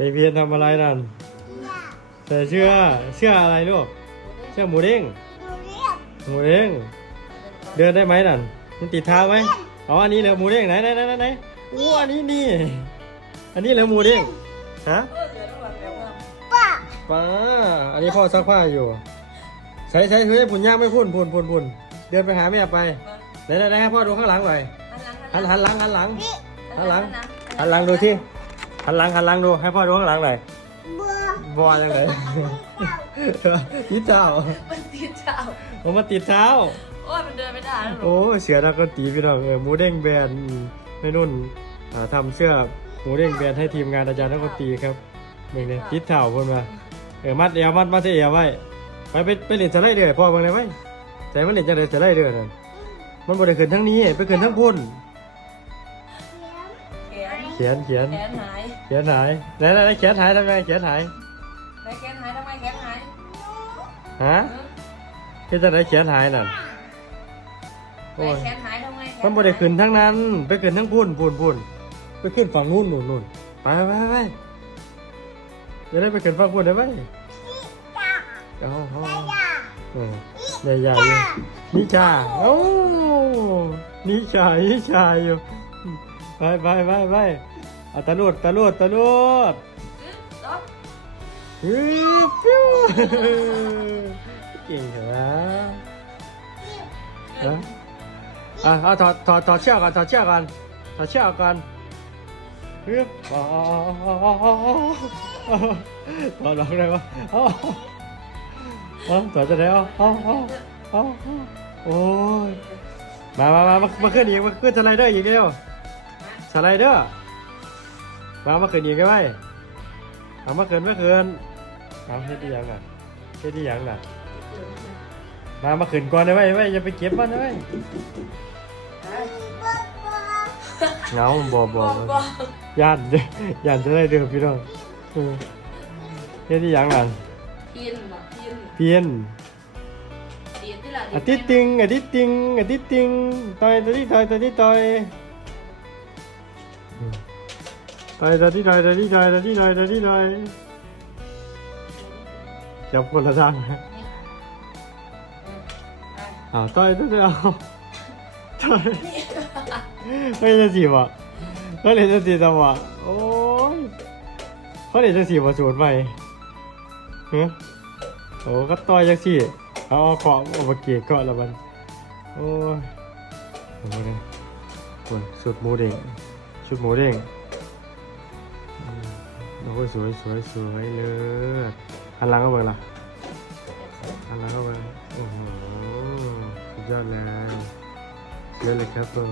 เด็กเพียนทำอะไรนั่นใส่เสื้อเสื้ออะไรลูกเสื้อหมูเด้งหมูเด้งเดินได้ไหมนั่นมันติดเท้าไหมอ๋ออันนี้เหลือหมูเด้งไหนไหนไหนไหนไหนอู้อันนี้นี่อันนี้เหลือหมูเด้งฮะเออเดี๋ยวต้องวางแล้วว่าป้าอันนี้พ่อซักผ้าอยู่ใส่ใส่เฮ้ยผุนย่างไม่พุ่นพุ่นพุ่นพุ่นเดินไปหาแม่ไปไหนไหนไหนให้พ่อดูข้างหลังหน่อยหันหลังหันหันหลังหันหลังหันหลังนะหันหลังดูที่ หันหลังหันหลังดูให้พ่อดูข้างหลังหน่อยบอยังไงที่เจ้ามันติดเท้าผมมาติดเท้าโอ้ยมันเดินไม่ได้แล้วหนูโอ้เสือนักดนตรีพี่น้องเออหมูเด้งแบรนด์ไม่นุ่นอ่าทำเสื้อหมูเด้งแบรนด์ให้ทีมงานอาจารย์นักดนตรีครับเมืองเนี่ยติดเท้าคนมาเออมัดเอวมัดมัดเอวไว้ไปไปไปเล่นสไลเดอร์พ่อเมืองเลยไหมใจมันเล่นจะเลยสไลเดอร์นั่นมันบริขึ้นทั้งนี้ไปขึ้นทั้งพุ่นแขนเขียนเขียนแขนหายเขียนหายไหนไหนไหนเขียนหายทำไงเขียนหายไหนแขนหายทำไมแขนหายฮะเออคือจะได้เขียนหายนั่นไหนโอ้ยแขนหายทำไมแขมันบ่ได้ขึ้นทั้งนั้น ไปขึ้นทั้งพุ่นพุ่นพุ่นไปขึ้นฝั่งนู้นนู่นนู่นไปไปไปจะได้ไปขึ้นฝั่งพุ่นได้ไหมเอาเอาเออใหญ่ใหญ่อยู่นิชาโอ้นิชานิชาอยู่ไปไปไปไป เอาตะลุดตะลุดตะลุดอึ๊บล็อกฮึบฟิวเก่งเหรอฮะอะเอาถอดถอดถอดเชือกก่อนถอดเชือกก่อนถอดเชือกก่อนฮึบอ๋อถอดออกได้ปะอ๋ออ๋อถอดจะได้อ๋ออ๋ออ๋ออ๋อโอ้ยมามามามาขึ้นอีกมาขึ้นสไลเดอร์อีกเร็วสไลเดอร์ มามาขึ้นอีกได้ไหมเอามาเกินมาเกินเอาเฮ็ดดียังอะเฮ็ดดียังอะมามาขึ้นก่อนได้ไหมไว้อย่าไปเก็บมันได้ไหมเงาบ่บ่บอกบอกย่านย่านจะได้เดือพี่น้องเออเฮ็ดดียังอะพินเหรอพินเพียนเดียนที่หลังอาทิตย์ติงอาทิตย์ติงอาทิตย์ติงต่อยตะที่ต่อยตะที่ต่อยอืม ต่อยตะที่ต่อยตะที่ต่อยตะที่ต่อยตะที่ต่อยจับคนละทางนะอ้าวต่อยต่อยเอาต่อยไม่จะสีบ่เขาเรียนจะสีจังหวะโอ้ยเขาเรียนจะสีบ่สูตรใหม่เฮ้โอ้ก็ต่อยจังสิเอาเอาเกาะเอาไปเกี่ยเกาะละบันโอ้ยโอ้โหนี่คนสุดหมูเด้งชุดหมูเด้ง อ้สวยสวยสวยเลยอันหลังก็เบิ่งล่ะอันแล้วก็ไปโอ้โหสุดยอดแล้วเยอะเลยครับผม